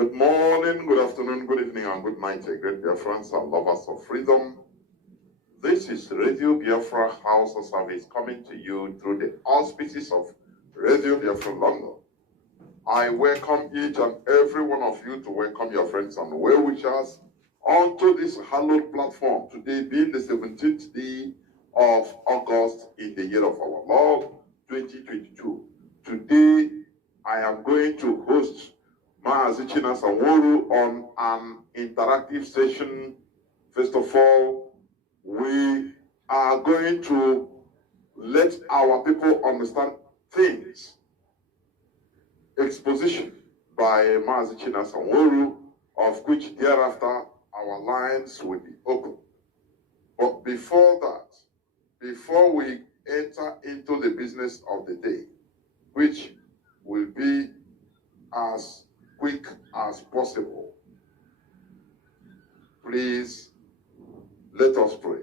Good morning, good afternoon, good evening, and good night, great dear friends and lovers of freedom. This is Radio Biafra House of Service coming to you through the auspices of Radio Biafra London. I welcome each and every one of you to welcome your friends and well-wishers onto this hallowed platform, today being the 17th day of August in the year of our Lord, 2022. Today, I am going to host Maazichina Sanworu on an interactive session. First of all, we are going to let our people understand things. Exposition by Maazichina Sanworu, of which thereafter our lines will be open. But before that, before we enter into the business of the day, which will be as quick as possible, please let us pray.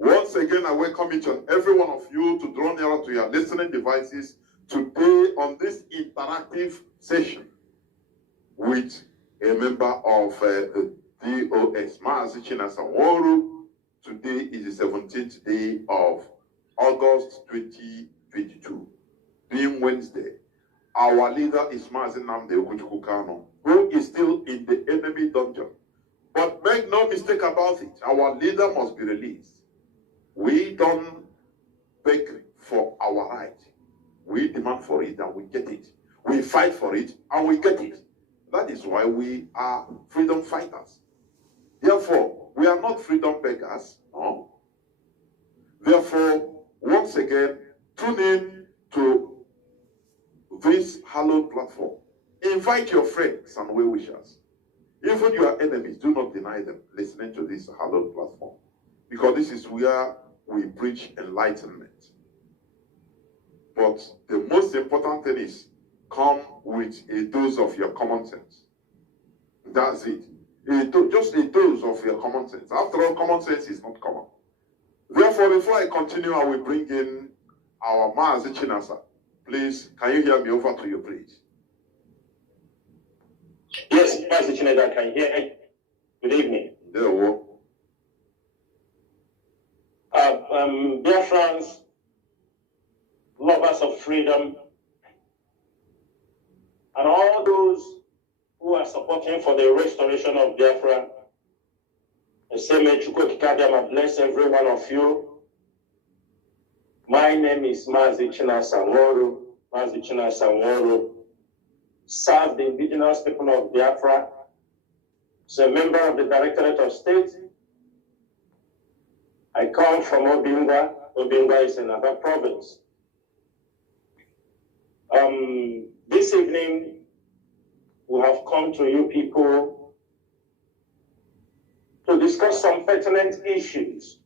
Once again, I welcome each and every one of you to draw nearer to your listening devices today on this interactive session with a member of the DOS, Maazi Chinasa. Today is the 17th day of August 2022, being Wednesday. Our leader is Maazi Nnamdi Okwuchukwu Kanu, who is still in the enemy dungeon. But make no mistake about it, our leader must be released. We don't beg for our right. We demand for it and we get it. We fight for it and we get it. That is why we are freedom fighters. Therefore, we are not freedom beggars, no. Therefore, once again, tune in to this hallowed platform. Invite your friends and well-wishers. Even your enemies, do not deny them listening to this hallowed platform. Because this is where we preach enlightenment. But the most important thing is come with a dose of your common sense. That's it. Just a dose of your common sense. After all, common sense is not common. Therefore, before I continue, I will bring in our Maazi Chinasa. Please, can you hear me? Over to you, please. Yes, Maazi Chinasa, I can hear you. Good evening. There we go. Dear friends, lovers of freedom, and all those who are supporting for the restoration of Biafra, I say may Chukwu Kikadiama bless every one of you. My name is Maazi Chinasa. Maazi Chinasa, serve the indigenous people of Biafra. As a member of the Directorate of State. I come from Obingwa. Obingwa is another province. This evening, we have come to you people to discuss some pertinent issues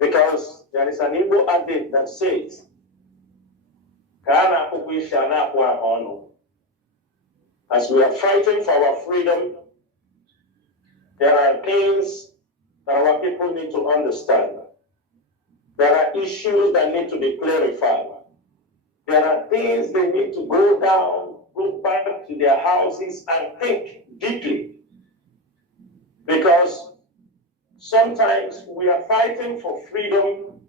because there is an Igbo adage that says, as we are fighting for our freedom, there are things that our people need to understand. There are issues that need to be clarified. There are things they need to go down, go back to their houses and think deeply. Because sometimes we are fighting for freedom.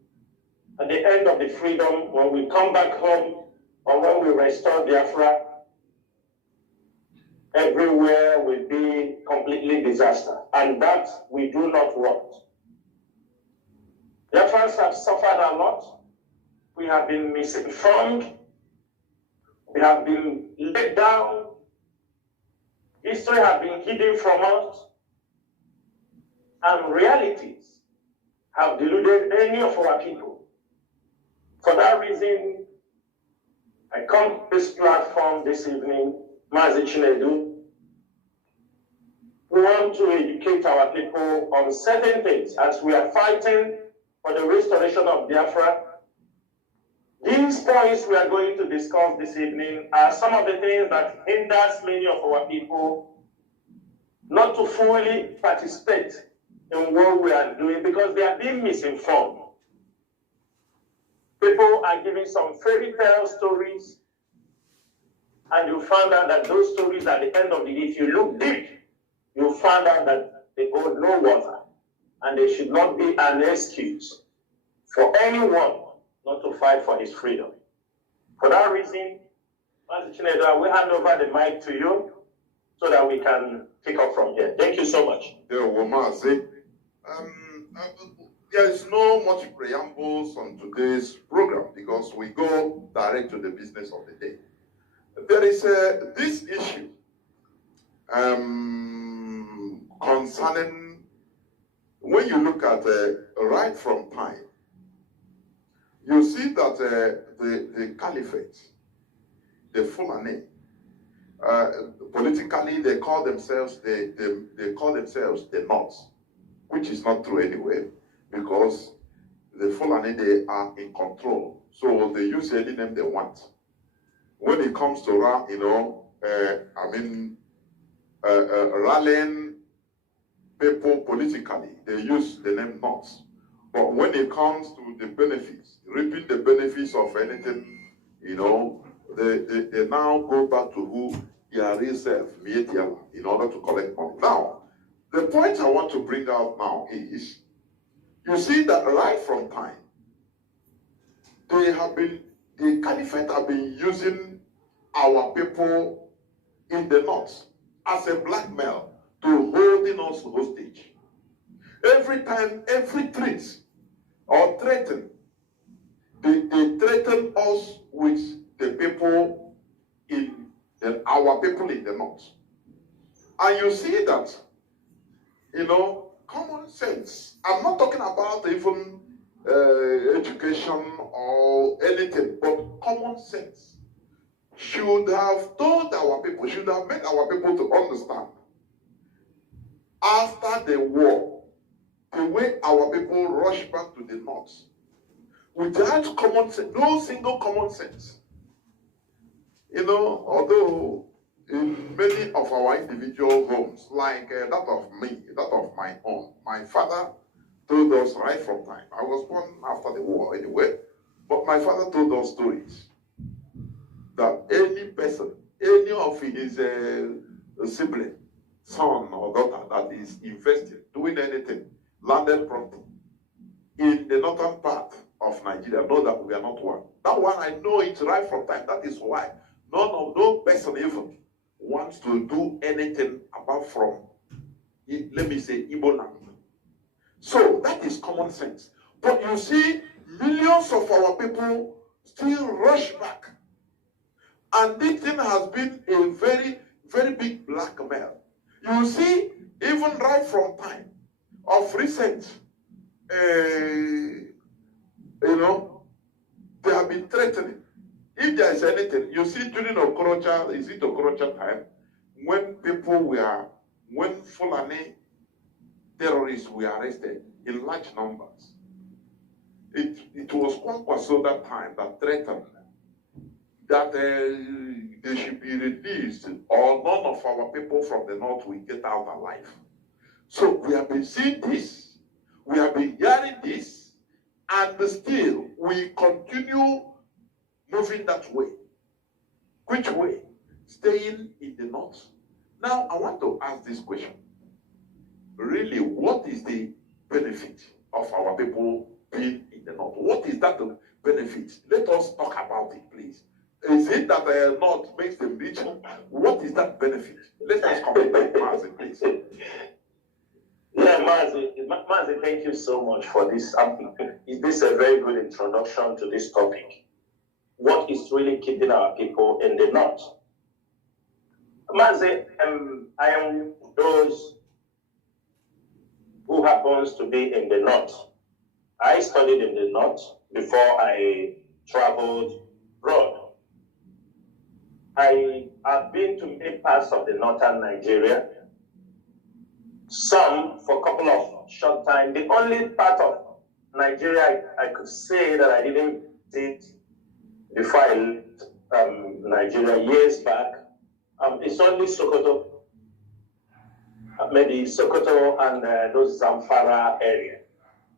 At the end of the freedom, when we come back home or when we restore Biafra, everywhere will be completely disaster. And that we do not want. Biafrans have suffered a lot. We have been misinformed. We have been let down. History has been hidden from us. And realities have deluded any of our people. For that reason, I come to this platform this evening, Maazi Chinedu. We want to educate our people on certain things as we are fighting for the restoration of Biafra. These points we are going to discuss this evening are some of the things that hinders many of our people not to fully participate in what we are doing because they are being misinformed. People are giving some fairy tale stories, and you find out that those stories at the end of the day, if you look deep, you find out that they hold no water, and they should not be an excuse for anyone not to fight for his freedom. For that reason, Maazi Chinedu, I will hand over the mic to you so that we can pick up from here. Thank you so much. There is no much preambles on today's program because we go direct to the business of the day. There is this issue concerning, when you look at right from time, you see that the caliphate, the Fulani, politically they call themselves the North, which is not true anyway, because the Fulani, they are in control, so they use any name they want. When it comes to rallying people politically, they use the name North. But when it comes to the benefits, reaping the benefits of anything, you know, they now go back to who their real self, in order to collect money. Now, the point I want to bring out now is, you see that right from time, the caliphate have been using our people in the north as a blackmail to holding us hostage. Every time, every threat or threaten, they threaten us with the people our people in the north. And you see that, you know, common sense. I'm not talking about even education or anything, but common sense should have told our people, should have made our people to understand. After the war, the way our people rushed back to the north, without common sense, no single common sense. You know, although in many of our individual homes, like that of me, that of my own, my father told us right from time. I was born after the war anyway, but my father told us stories that any person, any of his sibling, son or daughter that is investing, doing anything, landed property in the northern part of Nigeria, know that we are not one. That one I know it right from time. That is why no person even wants to do anything apart from, let me say, Igbo land. So that is common sense. But you see, millions of our people still rush back. And this thing has been a very, very big blackmail. You see, even right from time of recent, you know, they have been threatening. If there is anything, you see during Okorocha, is it Okorocha time, when when Fulani terrorists were arrested in large numbers, it was Kwankwaso that time that threatened that they should be released or none of our people from the north will get out alive. So we have been seeing this, we have been hearing this, and still we continue moving that way. Which way? Staying in the north. Now, I want to ask this question. Really, what is the benefit of our people being in the north? What is that benefit? Let us talk about it, please. Is it that the north makes them rich? What is that benefit? Let us comment on Mazi, please. Yeah, Mazi, thank you so much for this. This is a very good introduction to this topic. What is really keeping our people in the north? Mazi, I am those who happens to be in the north. I studied in the north before I traveled abroad. I have been to many parts of the northern Nigeria, some for a couple of short time. The only part of Nigeria I could say that I didn't visit before I left Nigeria years back, it's only Sokoto, maybe Sokoto and those Zamfara area.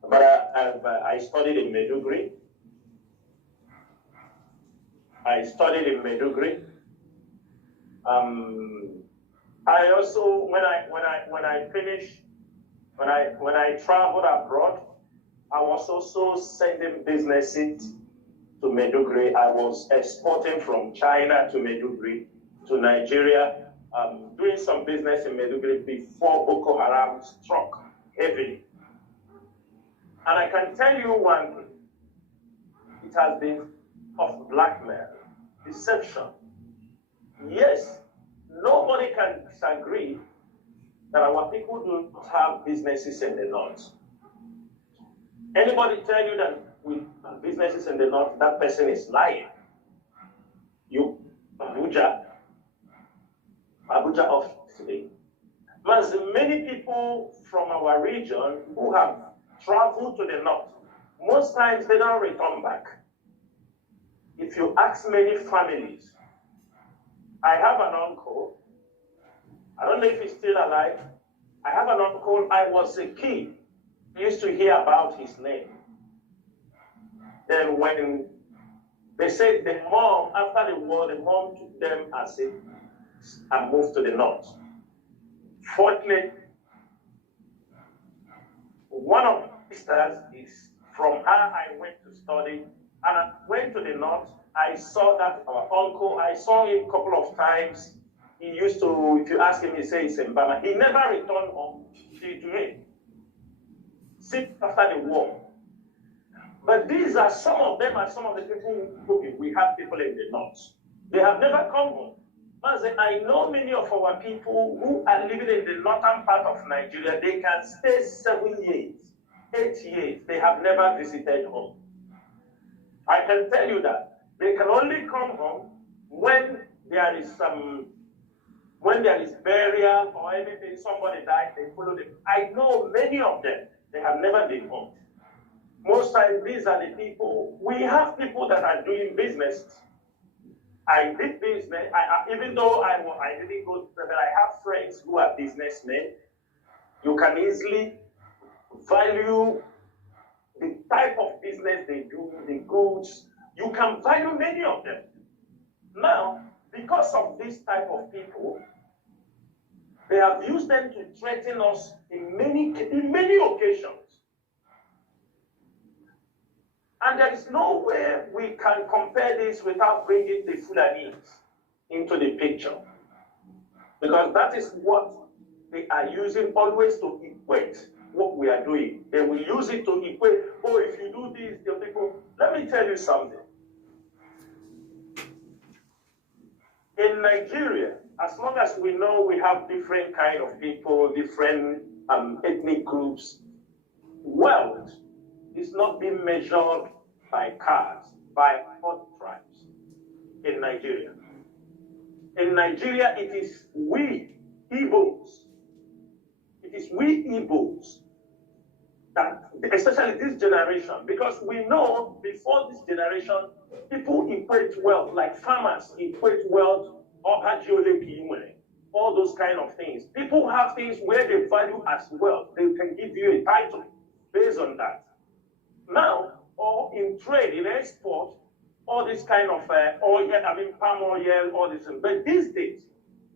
But I studied in Maiduguri. I also, when I traveled abroad, I was also sending businesses to Maiduguri. I was exporting from China to Maiduguri, to Nigeria, doing some business in Maiduguri before Boko Haram struck heavily. And I can tell you one thing, it has been of blackmail, deception. Yes, nobody can disagree that our people do not have businesses in the north. Anybody tell you that we have businesses in the north, that person is lying. You, Abuja of today. But many people from our region who have traveled to the north, most times they don't return back. If you ask many families, I have an uncle, I don't know if he's still alive. I have an uncle, I was a kid used to hear about his name. Then when they said the mom, after the war, the mom took them as it and moved to the north. Fortunately, one of the sisters is from her I went to study, and I went to the north. I saw that our uncle, I saw him a couple of times. He used to, if you ask him, he says in Bama. He never returned home till today, since after the war. But these are some of them, are some of the people who we have people in the north. They have never come home. I know many of our people who are living in the northern part of Nigeria, they can stay 7 years, 8 years. They have never visited home. I can tell you that. They can only come home when there is burial or anything, somebody died, they follow them. I know many of them, they have never been home. Most times, these are the people, we have people that are doing business. I did business, even though I didn't go, but I have friends who are businessmen. You can easily value the type of business they do, the goods. You can value many of them. Now, because of this type of people, they have used them to threaten us in many occasions. And there is no way we can compare this without bringing the Fulanese into the picture. Because that is what they are using always to equate what we are doing. They will use it to equate, oh, if you do this, the people. Let me tell you something. In Nigeria, as long as we know we have different kind of people, different ethnic groups, wealth is not being measured by cars, by other tribes in Nigeria. In Nigeria, it is we Igbos. It is we Igbos that, especially this generation, because we know before this generation, people equate wealth, like farmers equate wealth, or all those kind of things. People have things where they value as wealth. They can give you a title based on that. Now, or in trade, in export, all this kind of oil, palm oil, all this. But these days,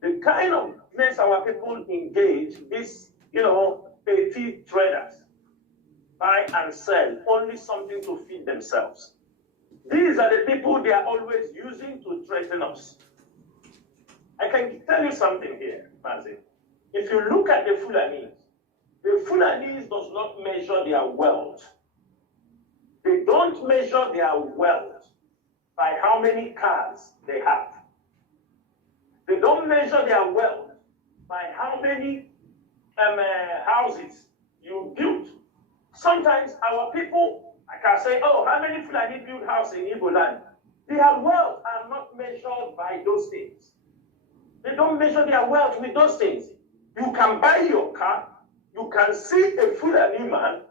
the kind of business our people engage, this, petty traders, buy and sell, only something to feed themselves. These are the people they are always using to threaten us. I can tell you something here, Mazi. If you look at the Fulanese does not measure their wealth. They don't measure their wealth by how many cars they have. They don't measure their wealth by how many houses you build. Sometimes our people, I can say, oh, how many Fulani build house in Igbo land? Their wealth are not measured by those things. They don't measure their wealth with those things. You can buy your car, you can see a Fulani man,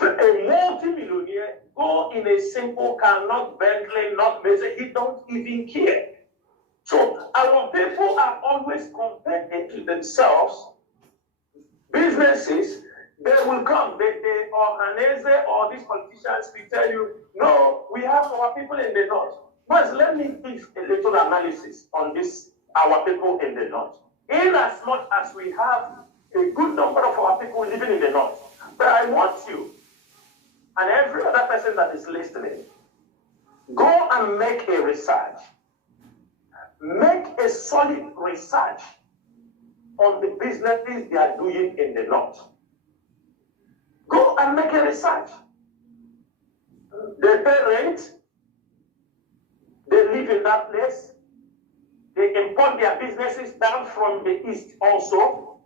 a multi-millionaire, go in a simple car, not Bentley, not Mercedes, he don't even care. So our people are always comparing to themselves businesses. They will come, they organize, or these politicians will tell you, no, we have our people in the north. But let me give a little analysis on this, our people in the north. In as much as we have a good number of our people living in the north, but I want you, and every other person that is listening, go and make a research. Make a solid research on the businesses they are doing in the north. Go and make a research. They pay rent. They live in that place. They import their businesses down from the east also.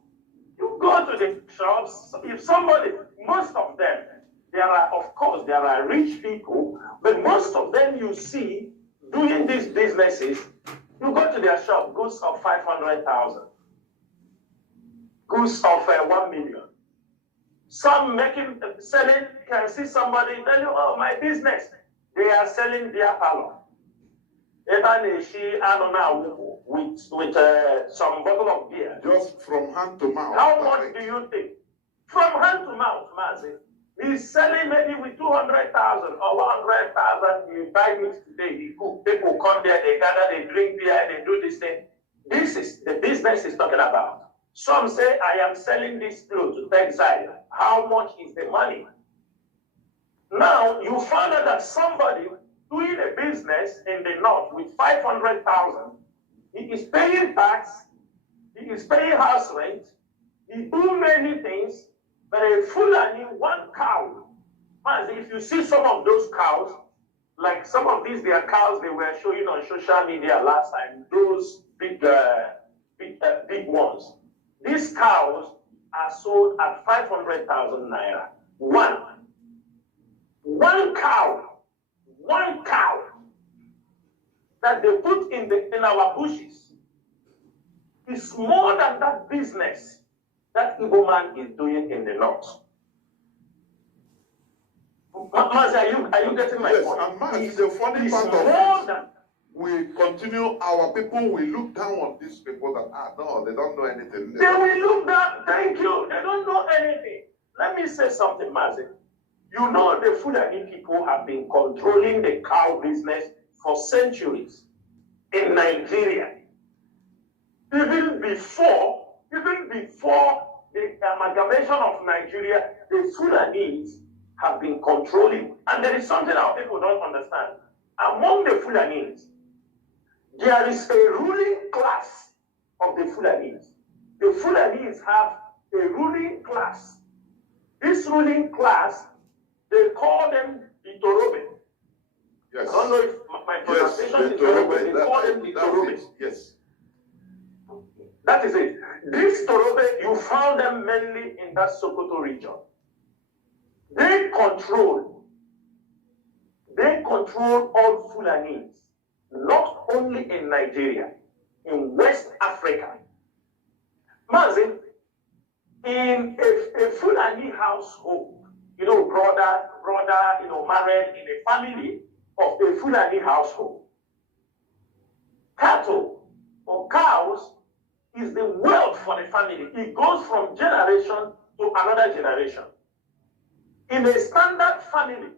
You go to the shops. If somebody, most of them, there are rich people, but most of them you see doing these businesses, you go to their shop, goods of 500,000, goods of 1 million. Some selling, can see somebody tell you, oh, my business. They are selling their parlor. With some bottle of beer. Just from hand to mouth. How much do you think? From hand to mouth, Mazi. He's selling maybe with 200,000 or 100,000. You buy meat today, he cook. People come there, they gather, they drink beer, they do this thing. This is the business he's talking about. Some say, I am selling this clothes to Texas. How much is the money? Now, you found out that somebody doing a business in the north with 500,000, he is paying tax, he is paying house rent, he do many things, but a Fulani, one cow. Man, if you see some of those cows, like some of these, their cows they were showing on social media last time, those big ones. These cows are sold at 500,000 naira. One cow that they put in our bushes is more than that business that Igbo man is doing in the north. Mazi, are you getting my point? And Mazi, the funny part of it, we continue, our people will look down on these people that, no, they don't know anything. They will look down, thank you, they don't know anything. Let me say something, Mazi. You know the Fulani people have been controlling the cow business for centuries in Nigeria. Even before the amalgamation of Nigeria, the Fulanis have been controlling. And there is something our people don't understand. Among the Fulanis, there is a ruling class of the Fulanis. The Fulanis have a ruling class. This ruling class, they call them the Torobe. Yes. I don't know if my pronunciation is correct, but they call them the Torobe. Yes. That is it. This Torobe, you found them mainly in that Sokoto region. They control all Fulanis, not only in Nigeria, in West Africa. Mazi, in a Fulani household, brother, married in a family of a Fulani household. Cattle or cows is the wealth for the family. It goes from generation to another generation. In a standard family,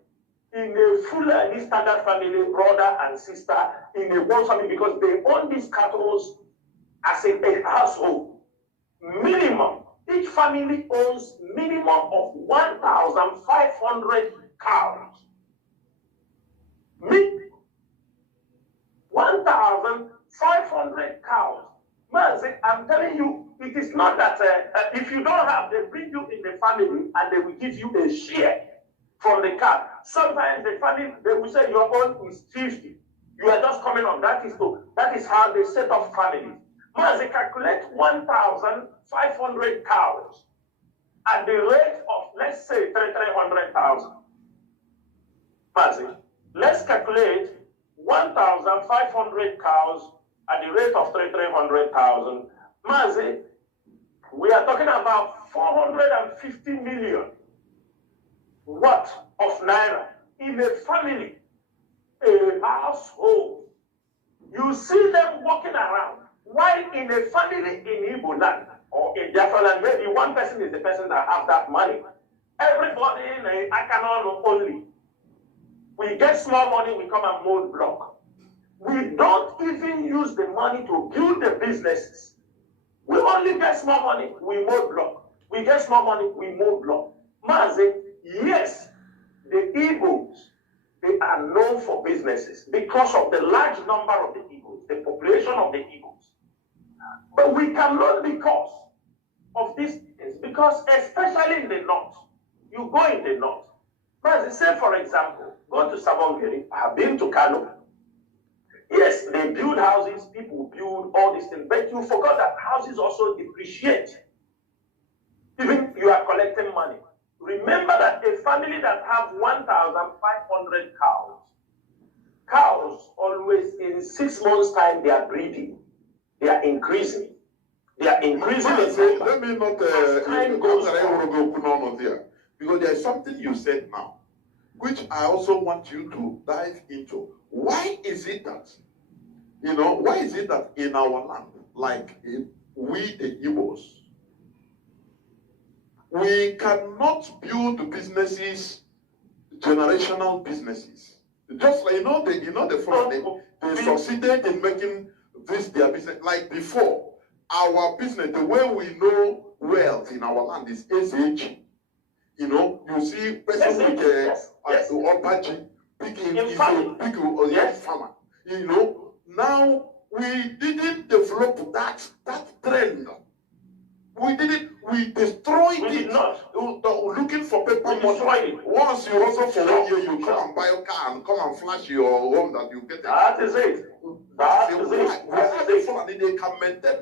in a Fulani standard family, brother and sister, in a one family, because they own these cattle as a household. Minimum, each family owns minimum of 1,500 cows. 1,500 cows. Man, I'm telling you, it is not that if you don't have, they bring you in the family and they will give you a share from the cow. Sometimes the family, they will say your own is 50. You are just coming on. That is how they set up families. Man, they calculate 1,500 cows at the rate of, let's say, 300,000. Man, let's calculate 1,500 cows at the rate of 300,000. Mazi, we are talking about 450 million what of naira in a family, a household. You see them walking around. While in a family in Igbo land or in Biafra land, maybe one person is the person that have that money. Everybody in a Akanon only. We get small money, we come and mold block. We don't even use the money to build the businesses. We only get small money, we mold block. We get small money, we mold block. Mazi, yes, the Igbos, they are known for businesses because of the large number of the Igbos, the population of the Igbos. But we cannot because of these things, because especially in the north, you go in the north. Mazi, say for example, go to Sabongeri, I have been to Kano. Yes, they build houses, people build all these things, but you forgot that houses also depreciate. Even you are collecting money. Remember that a family that have 1,500 cows always in 6 months' time they are breeding, they are increasing. They are increasing. Let me not go there, because there is something you said now, which I also want you to dive into. Why is it that, why is it that in our land, like we the Igbos, We cannot build businesses, generational businesses. Just like the Fulani, they succeeded in making this their business. Like before, our business, the way we know wealth in our land is SH. You see person with Opachi picking is a big farmer. Now we didn't develop that trend. We didn't. We destroyed it. Did not. Looking for paper money. Once you also for 1 year, you come and buy a car and come and flash your home that you get. That is it. That is it. They can maintain.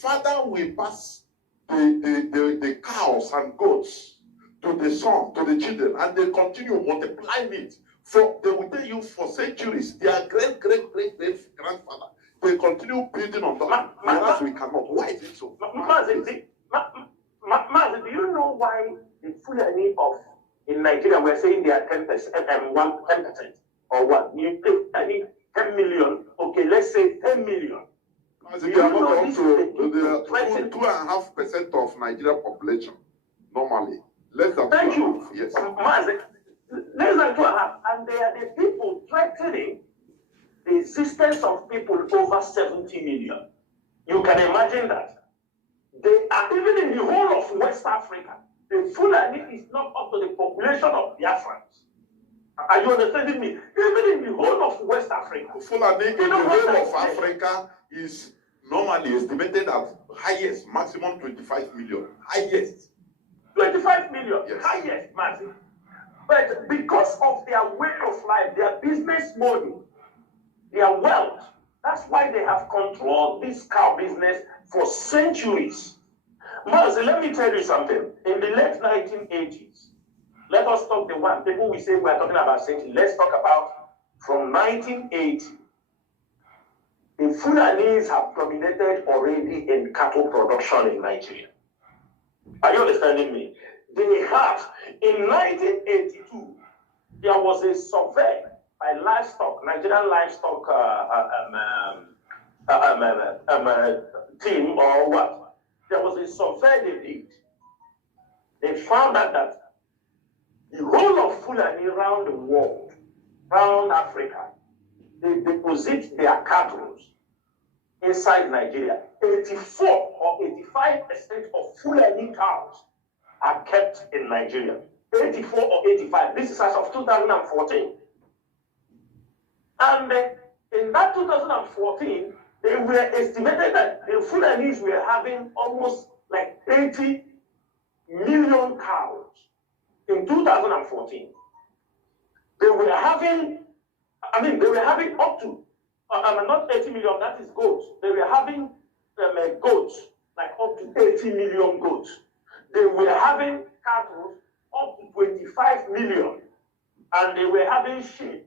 Father will pass the cows and goats to the son, to the children, and they continue multiplying it. They will tell you for centuries, their great grandfather, they continue building on top. Whereas we cannot. Why is it so? Mazi, do you know why the Fulani in Nigeria we're saying they are 10%, 10% or what? You take 10 million, okay, let's say 10 million. They are not up to 2.5% of Nigerian population normally. Less than 2.5%. Thank you. Yes. Mazi, less than 2.5%, and they are the people threatening the existence of people over 70 million. You can imagine that. They are even in the whole of West Africa. The Fulani is not up to the population of Biafrans. Are you understanding me? Even in the whole of West Africa. Fulani in the whole of Africa is normally estimated at highest, maximum 25 million. Highest. 25 million. Yes. Highest, maximum. But because of their way of life, their business model, their wealth, that's why they have controlled this cow business for centuries. Mazi, let me tell you something. In the late 1980s, let us talk the one. People will say we are talking about century. Let's talk about from 1980. The Fulanis have dominated already in cattle production in Nigeria. Are you understanding me? They have. In 1982, there was a survey by livestock, Nigerian livestock team or what? There was a survey they did. They found out that the whole of Fulani around the world, around Africa, they deposit their cattle inside Nigeria. 84 or 85% of Fulani cows are kept in Nigeria. 84 or 85. This is as of 2014. And in that 2014, they were estimated that the Fulanis were having almost like 80 million cows in 2014. They were having up to, not 80 million, that is goats. They were having goats, like up to 80 million goats. They were having cattle up to 25 million. And they were having sheep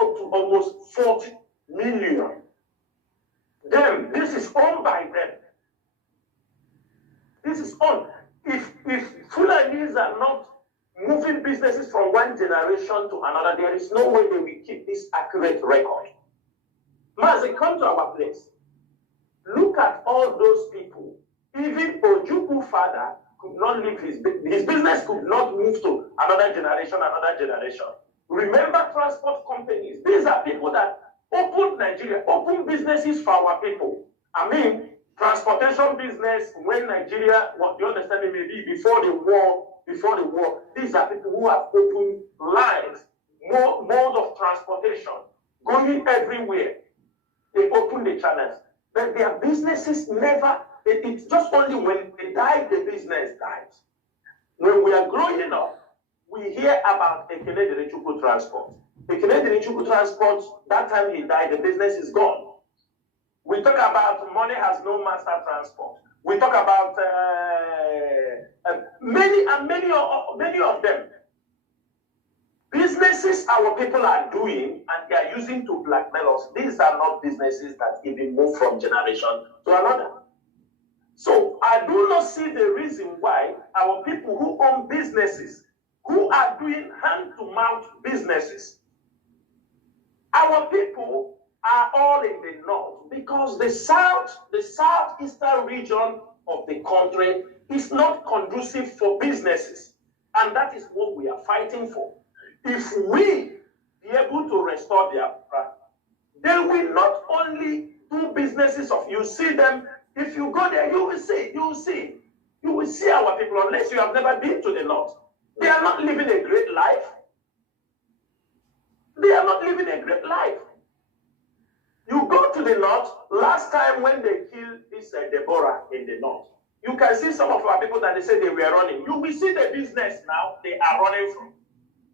up to almost 40 million. Then this is owned by them. This is owned. If Fulanis are not moving businesses from one generation to another, there is no way they will keep this accurate record. Mazi, come to our place. Look at all those people. Even Ojukwu father could not leave his business could not move to another generation. Remember transport companies. These are people that opened Nigeria, open businesses for our people. I mean, transportation business when Nigeria, what you understand it may be before the war, these are people who have opened lines, mode of transportation, going everywhere. They open the channels. But their businesses never, it's just only when they die, the business dies. When we are growing up, we hear about Ekene Dirichukwu Transport. Ekene Dirichukwu Transport, that time he died, the business is gone. We talk about money has no master transport. We talk about many of them. Businesses our people are doing and they are using to blackmail us. These are not businesses that even move from generation to another. So I do not see the reason why our people who own businesses, who are doing hand-to-mouth businesses, our people are all in the north because the southeastern region of the country is not conducive for businesses. And that is what we are fighting for. If we be able to restore Biafra, they will not only do businesses of, you see them, if you go there, you will see our people, unless you have never been to the north. They are not living a great life. They are not living a great life. You go to the north, last time when they killed this Deborah in the north, you can see some of our people that they say they were running. You will see the business now they are running from.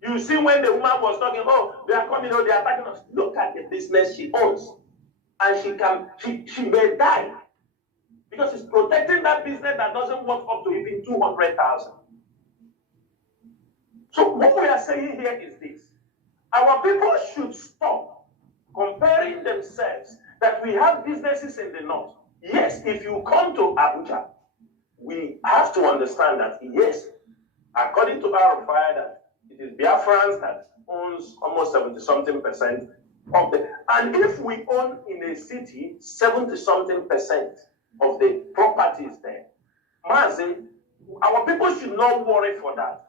You see when the woman was talking, oh, they are coming, oh, they are attacking us. Look at the business she owns. And she may die because she's protecting that business that doesn't work up to even 200,000. So what we are saying here is this. Our people should stop comparing themselves that we have businesses in the north. Yes, if you come to Abuja, we have to understand that, yes, according to our fire, that it is Biafrans that owns almost 70-something% of the, and if we own in a city 70-something% of the properties there, Mazi, our people should not worry for that.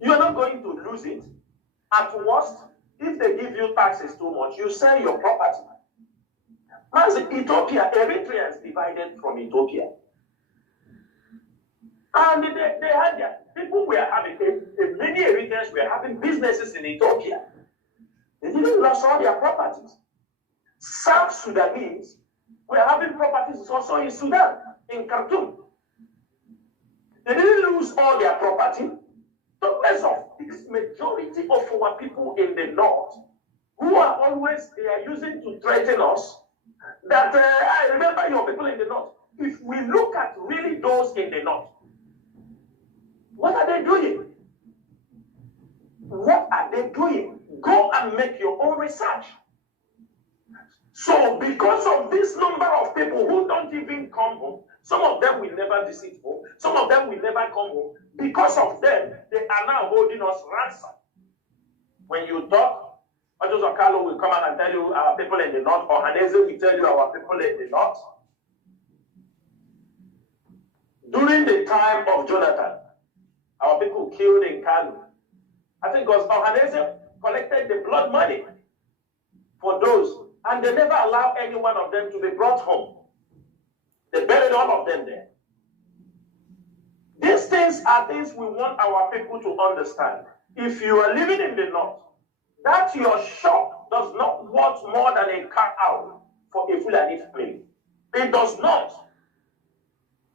You are not going to lose it. At worst, if they give you taxes too much, you sell your property. Mazi, Ethiopia, Eritreans divided from Ethiopia. And they had their people were having, many Eritreans were having businesses in Ethiopia. They didn't lose all their properties. South Sudanese were having properties also in Sudan, in Khartoum. They didn't lose all their property. So less of this majority of our people in the north who are always, they are using to threaten us that I remember your people in the north. If we look at really those in the north, what are they doing? What are they doing? Go and make your own research. So because of this number of people who don't even come home, some of them will never visit home, some of them will never come home. Because of them, they are now holding us ransom. When you talk, Ojo Zakalo will come out and tell you our people in the north, or Haneze will tell you our people in the north. During the time of Jonathan, our people killed in Kanu. I think because Ohanese collected the blood money for those, and they never allowed any one of them to be brought home. They buried all of them there. These things are things we want our people to understand. If you are living in the north, that your shop does not worth more than a car out for a Fulani family. It does not.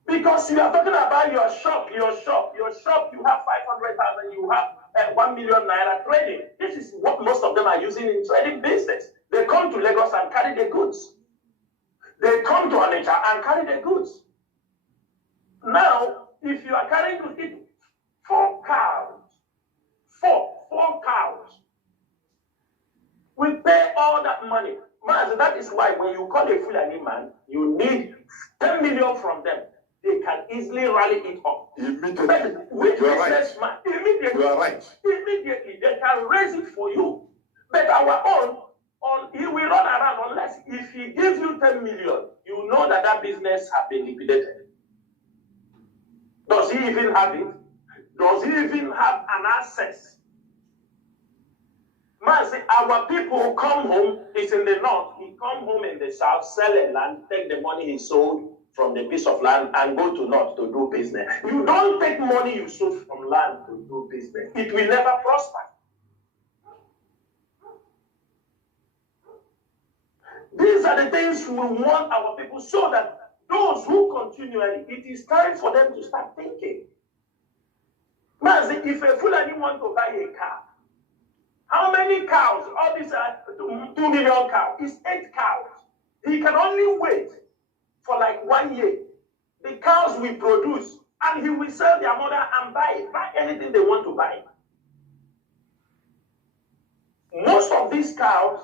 Because you are talking about your shop, you have 500,000, you have 1 million naira trading. This is what most of them are using in trading business. They come to Lagos and carry the goods. They come to Onitsha and carry the goods. Now, if you are carrying to eat 4 cows, four cows, we pay all that money. Man, that is why when you call a Fulani man, you need 10 million from them. They can easily rally it up. Immediately. With you are right. Man, immediately. You are right. Immediately, they can raise it for you. But our own, he will run around unless if he gives you 10 million, you know that that business has been liquidated. Does he even have it? Does he even have an access? Man, see, our people come home, it's in the north, he come home in the south, sell a land, take the money he sold from the piece of land and go to north to do business. You don't take money you sold from land to do business. It will never prosper. These are the things we want our people so that those who continually, it is time for them to start thinking. Man, if a Fulani want to buy a car, how many cows? All these are 2 million cows. It's 8 cows. He can only wait for like 1 year. The cows will produce, and he will sell their mother and buy anything they want to buy. Most of these cows,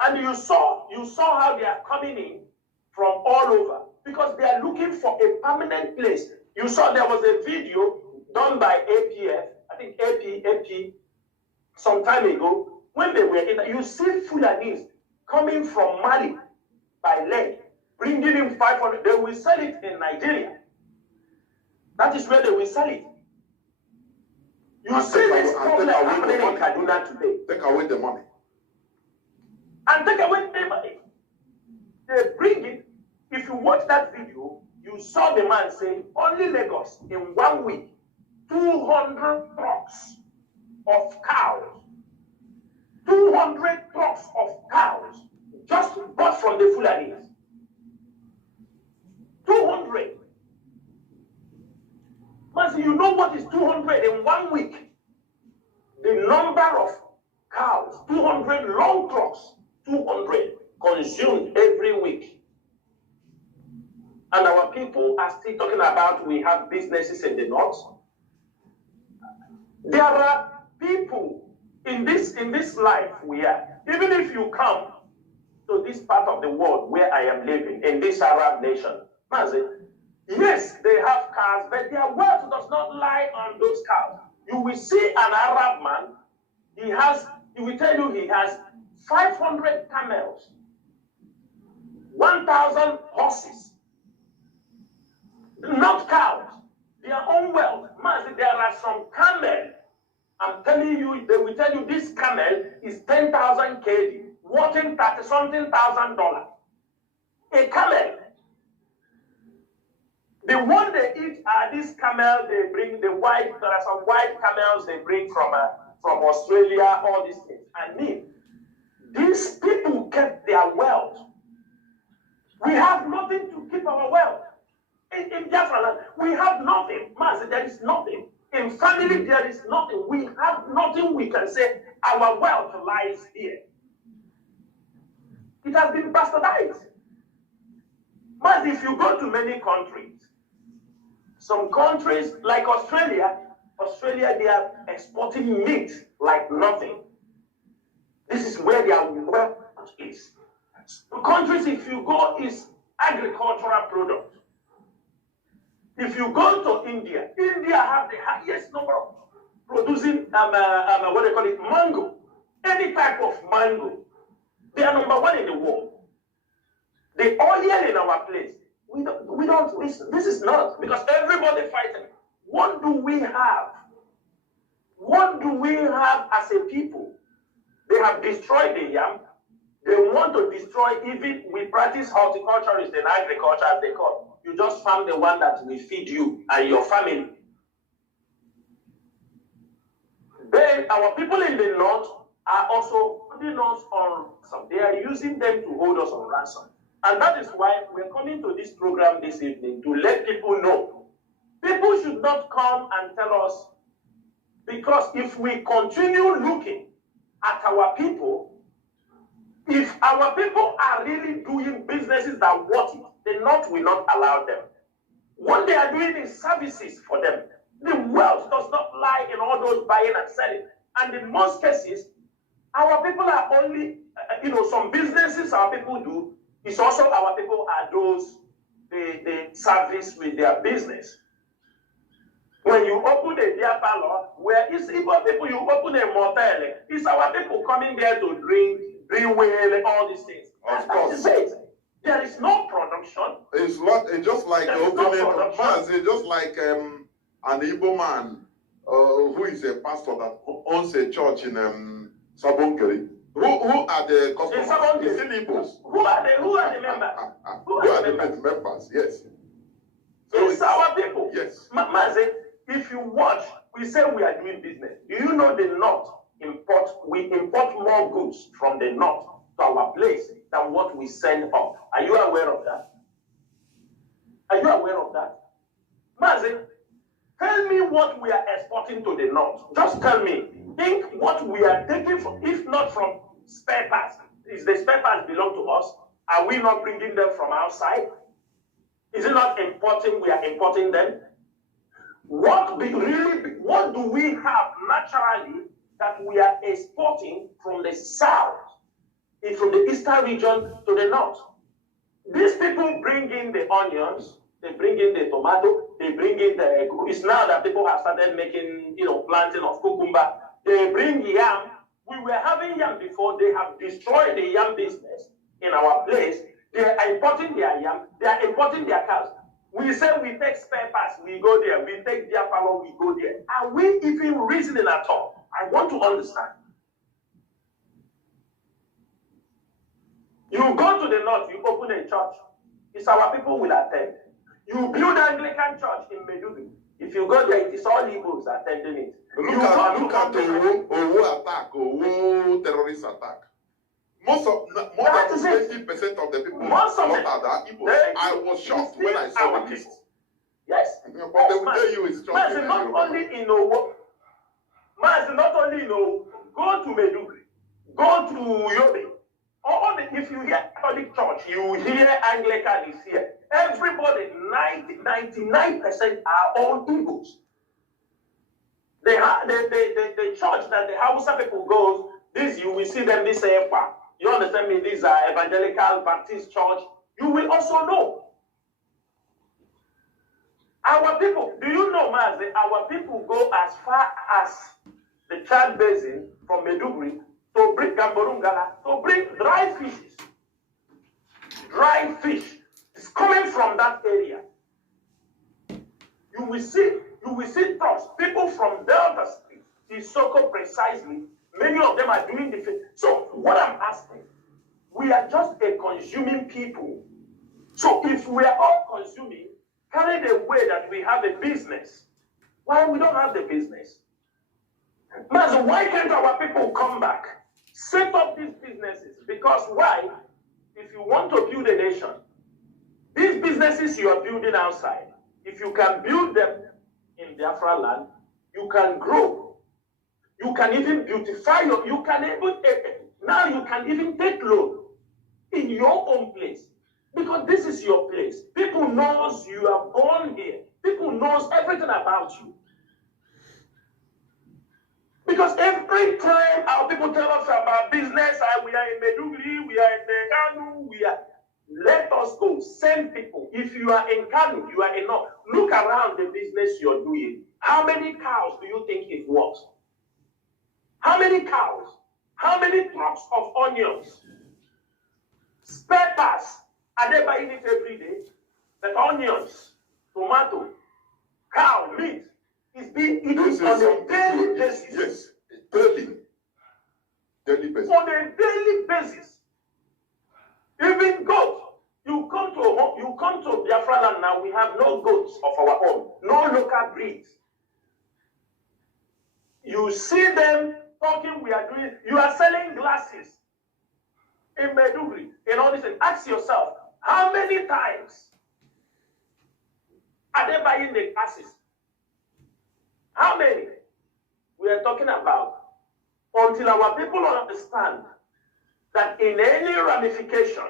and you saw how they are coming in from all over because they are looking for a permanent place. You saw there was a video done by APF, I think AP, some time ago, when they were in, you see Fulanese coming from Mali by leg, bringing in 500. They will sell it in Nigeria. That is where they will sell it. You see this problem happening in Kaduna today. Take away the money. And take away the money. They bring it. If you watch that video, you saw the man saying, only Lagos in 1 week, 200 trucks of cows. 200 trucks of cows just bought from the Fulanis. 200. Man, you know what is 200 in 1 week? The number of cows, 200 long trucks, 200 consumed every week. And our people are still talking about we have businesses in the north. There are people in this life we are. Even if you come to this part of the world where I am living, in this Arab nation, yes, they have cars, but their wealth does not lie on those cars. You will see an Arab man, he will tell you he has 500 camels, 1,000 horses, not cows, their own wealth. There are some camels, I'm telling you, they will tell you this camel is 10,000 kg, worth $30-something thousand. A camel. The one they eat are these camels they bring, there are some white camels they bring from Australia, all these things. These people kept their wealth. We have nothing to keep our wealth. In Biafra land, we have nothing. There is nothing. In family, there is nothing. We have nothing we can say our wealth lies here. It has been bastardized. But if you go to many countries, some countries like Australia, they are exporting meat like nothing. This is where their wealth is. Countries, if you go, is agricultural products. If you go to India have the highest number of producing what they call it, mango. Any type of mango. They are number 1 in the world. The oil in our place, this is not, because everybody fighting. What do we have? What do we have as a people? They have destroyed the yam. They want to destroy, even we practice horticulturist and agriculture as they call. You just farm the one that will feed you and your family. Then our people in the north are also putting us on ransom. They are using them to hold us on ransom. And that is why we're coming to this program this evening to let people know. People should not come and tell us, because if we continue looking at our people, if our people are really doing businesses that worth it, the North will not allow them. What they are doing is services for them. The wealth does not lie in all those buying and selling. And in most cases, our people are only, some businesses our people do, it's also our people are those, they service with their business. When you open a beer parlor, where it's Igbo people, you open a motel, it's our people coming there to drink whale, all these things. Of course. There is no production. It's just like opening it's just like an Igbo man who is a pastor that owns a church in Sabonkeri. Who are the customers? It's in Igbos. Who are the members? Who are the members? Yes. So it's our people. Yes. Maze, if you watch, we say we are doing business. Do you know the North we import more goods from the North to our place than what we send up? Are you aware of that? Are you aware of that? Maze, tell me what we are exporting to the North. Just tell me. Think what we are taking from, if not from spare parts. Is the spare parts belong to us? Are we not bringing them from outside? Is it not importing? We are importing them. What do we have naturally that we are exporting from the south, from the eastern region to the north? These people bring in the onions, they bring in the tomato, they bring in it's now that people have started making, planting of cucumber. They bring yam, We were having yam before. They have destroyed the yam business in our place. They are importing their yam. They are importing their cows. We say we take spare parts, we go there. We take their power, we go there. Are we even reasoning at all? I want to understand. You go to the north, you open a church. It's our people will attend. You build Anglican church in Meduguri. If you go there, it is all Igbos attending it. Look at the Owo attack, Owo terrorist attack. More than 20% of the people are Igbos. I was shocked when I saw the list. Yes. But they will tell you it's just not only in Owo. Not only in Owo. Go to Meduguri. Go to Yobe. If you hear Catholic Church, you hear Anglican is here. Everybody, 99% are all Igbos. The church that the Hausa people goes, this you will see them this EPA. You understand me? These are Evangelical Baptist Church. You will also know. Our people, do you know, Mazi, our people go as far as the Chad Basin from Meduguri to bring Gamborungala, to bring dry fishes. Dry fish is coming from that area. You will see trucks, people from Delta State, Isoko precisely, many of them are doing the thing. So what I'm asking, we are just a consuming people. So if we are all consuming, carry the way that we have a business, why we don't have the business? Master, why can't our people come back? Set up these businesses. Because why? If you want to build a nation, these businesses you are building outside, if you can build them in Biafra land, you can grow. You can even beautify now you can even take loan in your own place. Because this is your place. People knows you are born here. People knows everything about you. Because every time our people tell us about business, we are in Meduguri, we are in Kanu, let us go, send people. If you are in Kanu, you are enough. Look around the business you're doing. How many cows do you think it was? How many cows? How many trucks of onions? Spare parts. Are they buying it every day? The onions, tomato, cow, meat is being eaten on a daily basis. Yes, daily basis. On a daily basis. Even goat. You come to Biafra land now, we have no goats of our own, no local breeds. You see them talking, we are doing, you are selling glasses in Meduguri, in all this, and ask yourself, how many times are they buying the glasses? How many? We are talking about until our people understand that in any ramification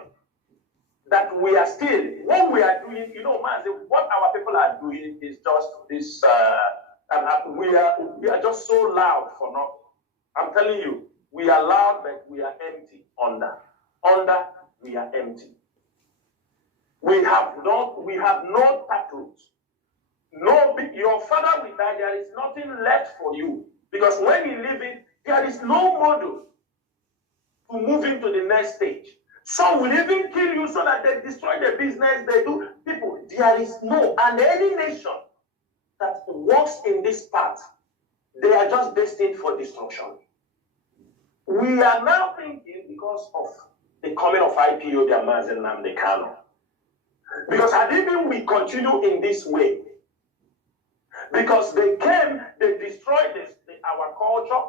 that we are still, what we are doing, what our people are doing is just this, we are just so loud for nothing. I'm telling you, we are loud, but we are empty under. Under, we are empty. We have no taproot. No, your father will die, there is nothing left for you. Because when you leave it, there is no model to move into the next stage. Some will even kill you so that they destroy the business they do. People, there is no, and any nation that works in this path, they are just destined for destruction. We are now thinking, because of the coming of IPO, the Amazon and the Kano, because had even we continue in this way, because they came, they destroyed our culture.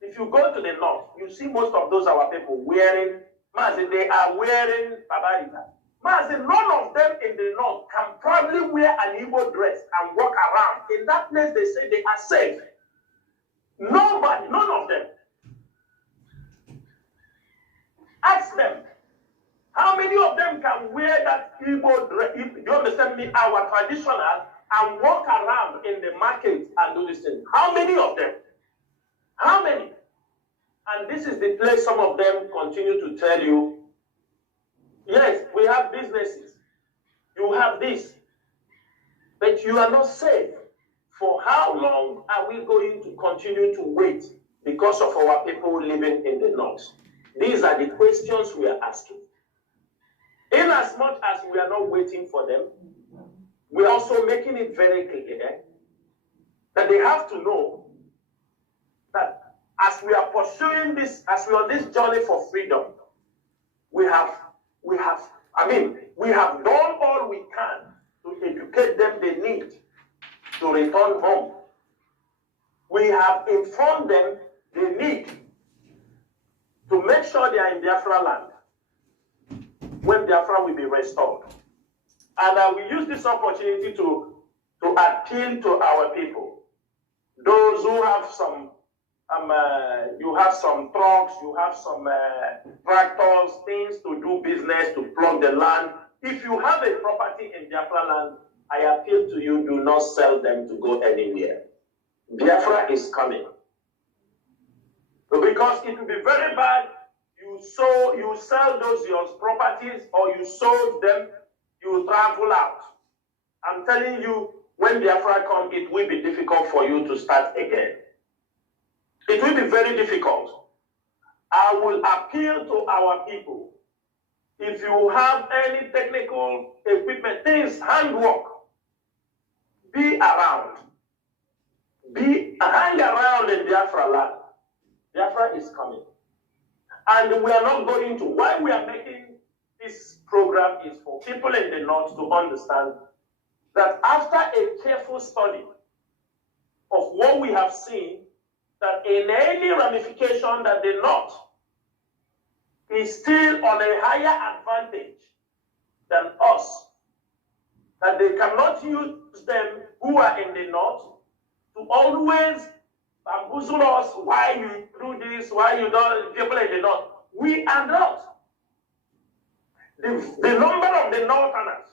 If you go to the north, you see most of those our people wearing, they are wearing babarita. None of them in the north can probably wear an Igbo dress and walk around. In that place, they say they are safe. Nobody, none of them. Ask them, how many of them can wear that Igbo dress, you understand me, our traditional, and walk around in the market and do this thing? How many of them? How many? And this is the place some of them continue to tell you, yes, we have businesses. You have this. But you are not safe. For how long are we going to continue to wait? because of our people living in the north? These are the questions we are asking. In as much as we are not waiting for them, we are also making it very clear that they have to know that as we are pursuing this, as we are on this journey for freedom, we have done all we can to educate them they need to return home. We have informed them they need to make sure they are in Biafra land when Biafra will be restored. And we use this opportunity to appeal to our people. Those who have some, you have some trucks, you have some tractors, things to do business, to plug the land. If you have a property in Biafra land, I appeal to you, do not sell them to go anywhere. Biafra is coming. Because it will be very bad, you sell those your properties, or you sold them, you travel out. I'm telling you, when Biafra comes, it will be difficult for you to start again. It will be very difficult. I will appeal to our people. If you have any technical equipment, things, handwork, be around. Hang around in Biafra land. Biafra is coming. And we are not going to. Why we are making this program is for people in the north to understand that after a careful study of what we have seen, that in any ramification that the north is still on a higher advantage than us, that they cannot use them who are in the north to always bamboozle us, why you do this, why you don't, people in the north. We are not. The number of the northerners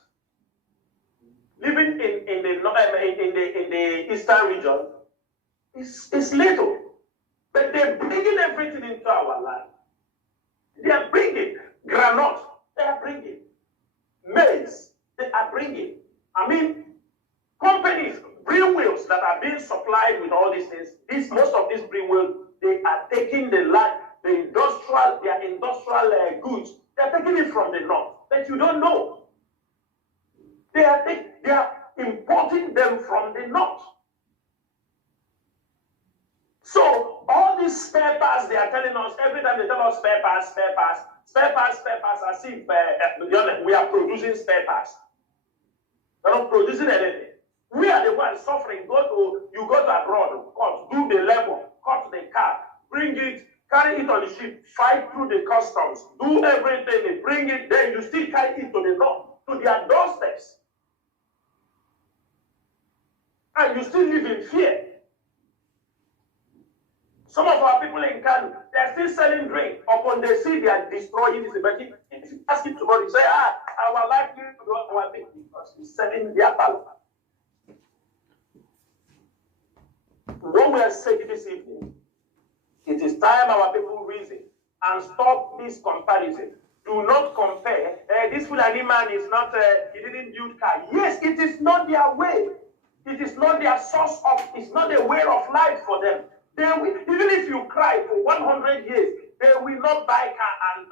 living in the eastern region is little. But they're bringing everything into our land. They are bringing granite, they are bringing maize, they are bringing. I mean, companies, brew wheels that are being supplied with all these things, most of these brew wheels, they are taking their industrial goods, they are taking it from the north. But you don't know. They are importing them from the north. So all these spare parts they are telling us, every time they tell us spare parts, as if we are producing spare parts. We're not producing anything. We are the ones suffering. You go to abroad, do the labor, cut the car, bring it, carry it on the ship, fight through the customs, do everything, bring it, then you still carry it to the north, to their doorsteps. And you still live in fear. Some of our people in Kano, they are still selling drink. Upon they see they are destroying this. But if you ask it tomorrow, you say, our life is our thing because he's selling their power. What we are saying this evening, it is time our people reason and stop this comparison. Do not compare. This Fulani man is not, he didn't build car. Yes, it is not their way. It is not their source of, it's not a way of life for them. They will, even if you cry for 100 years, they will not buy car and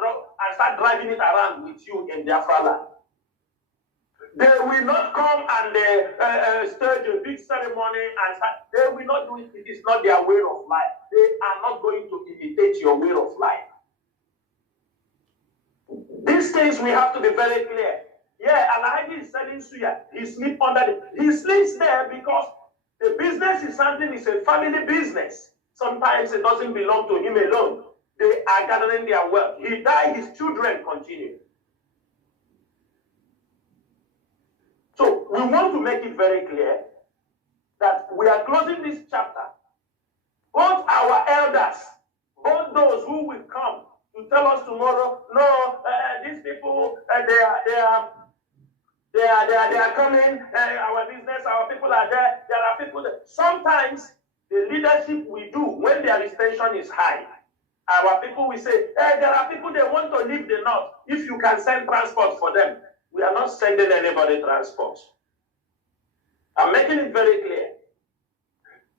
start driving it around with you in their land. They will not come and stage a big ceremony and start. They will not do it. It is not their way of life. They are not going to imitate your way of life. These things we have to be very clear. Yeah, Alhaji is selling suya. He sleeps under he sleeps there because the business is something, it's a family business. Sometimes it doesn't belong to him alone. They are gathering their wealth. He died, his children continue. So we want to make it very clear that we are closing this chapter. Both our elders, both those who will come to tell us tomorrow, no, these people, they are coming, our business, our people are there, there are people there. Sometimes the leadership we do when their tension is high, our people will say, there are people they want to leave the north. If you can send transport for them, we are not sending anybody transport. I'm making it very clear.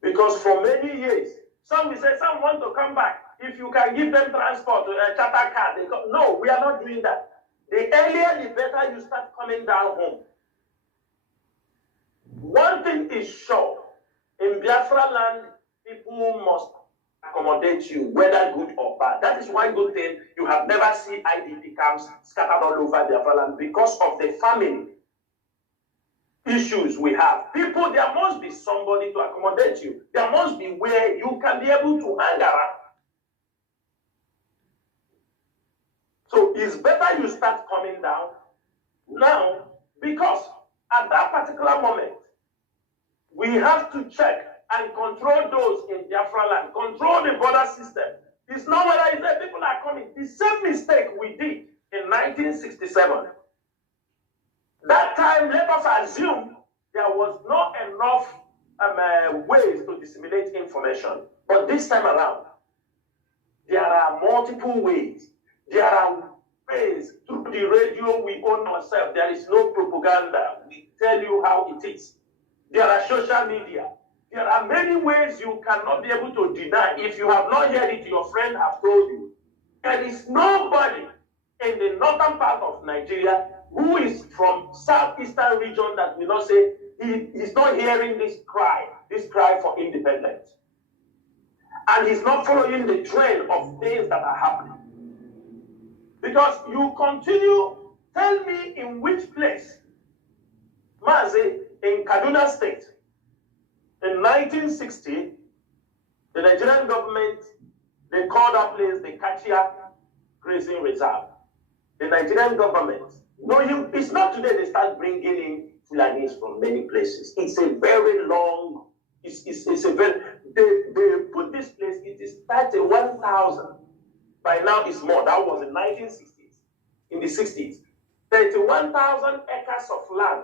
Because for many years, Some will say, some want to come back. If you can give them transport, a charter car, they go. No, we are not doing that. The earlier, the better you start coming down home. One thing is sure, in Biafra land, people must accommodate you, whether good or bad. That is one good thing. You have never seen IDP camps scattered all over Biafra land because of the family issues we have. People, there must be somebody to accommodate you. There must be where you can be able to hang around. So it's better you start coming down now, because at that particular moment, we have to check and control those in Biafra land, control the border system. It's not whether it's that people are coming. The same mistake we did in 1967. That time, let us assume there was not enough ways to disseminate information. But this time around, there are multiple ways. There are ways through the radio we own ourselves. There is no propaganda. We tell you how it is. There are social media. There are many ways you cannot be able to deny. If you have not heard it, your friend have told you. There is nobody in the northern part of Nigeria who is from southeastern region that will not say he is not hearing this cry for independence. And he's not following the trend of things that are happening. Because you continue, tell me in which place, Mazi, in Kaduna State, in 1960, the Nigerian government, they called that place the Kachia Grazing Reserve. The Nigerian government, it's not today they start bringing in Fulanis from many places. It's a very long, it's a very, they put this place, it is 31,000. By now it's more. That was in 1960s. In the 60s. 31,000 acres of land